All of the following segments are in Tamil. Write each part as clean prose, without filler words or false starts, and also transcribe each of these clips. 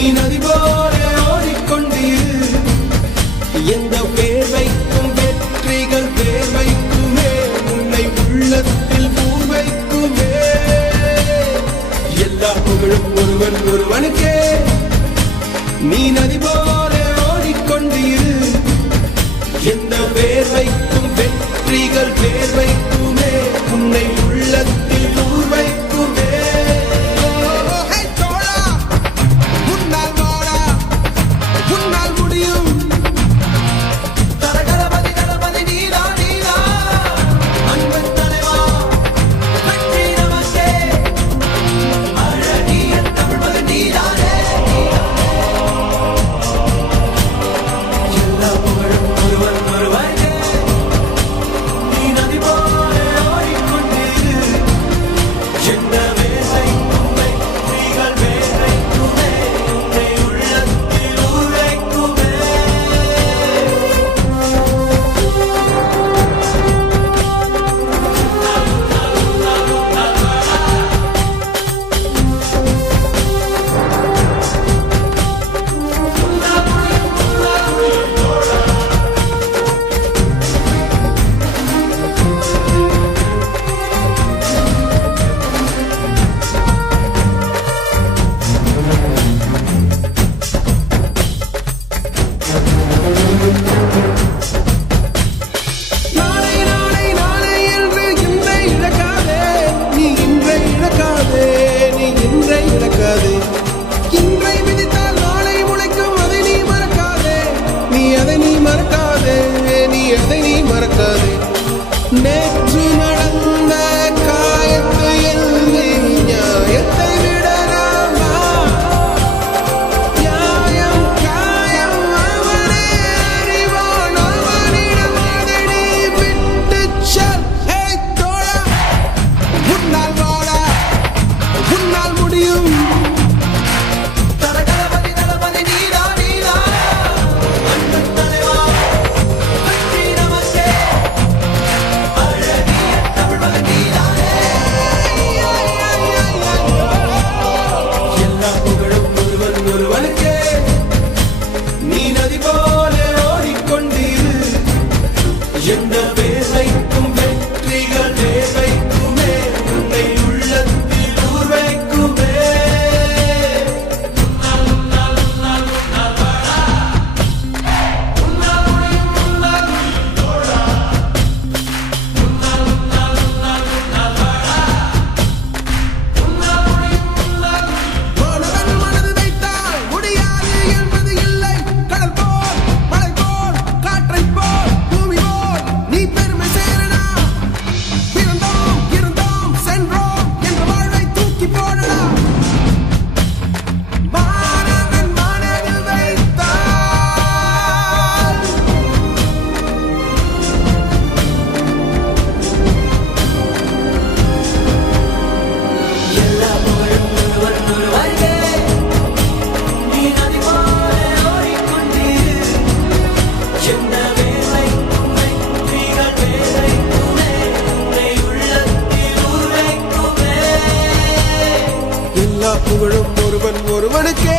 நீ நதி போல ஓடிக்கொண்டீர். எந்த வேர்வைக்கும் வெற்றிகள் வேர்வைக்குமே, உன்னை உள்ளத்தில் பூர்வைக்குமே. எல்லா புகழும் ஒருவன் ஒருவனுக்கே. நீ நதி போல ஓடிக்கொண்டீர். எந்த வேர்வைக்கும் வெற்றிகள் வேர்வைக்குமே, உன்னை உள்ளத்தில் பூர்வைக்குமே. நேற்று நடந்த காயத்தை எண்ணி நியாயத்தை விடலாமா? நியாயம் காயம் அவனே அறிவான், அவனிடம் அதை நீ விட்டுச் செல். ஹே தோழா, உன்னால் வாழ உன்னால் முடியும். எந்த வேர்வைக்கும் வெற்றிகள் வேர்வைக்குமே, உன்னை உள்ளத்தில் ஊர்வைக்குமே. மனது வைத்தால் முடியாது என்பது இல்லை. கடல் போல் மலை போல் காற்றை போல் பூமி போல் நீ பெருமை சேரடா. பிறந்தோம் இருந்தோம் சென்றோம் என்ற வாழ்வை தூக்கி போடடா. மாணவன் மனது வைத்தால் எல்லா புகழும் ஒருவன் ஒருவனுக்கே. நீ நதி போல ஓடிக்கொண்டீர். எந்த வேர்வைக்கும் வெற்றிகள் வேர்வைக்குமே, உன்னை உள்ளத்தில் ஊர்வைக்குமே. எல்லா புகழும் ஒருவன் ஒருவனுக்கே.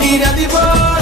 நீ நதி போல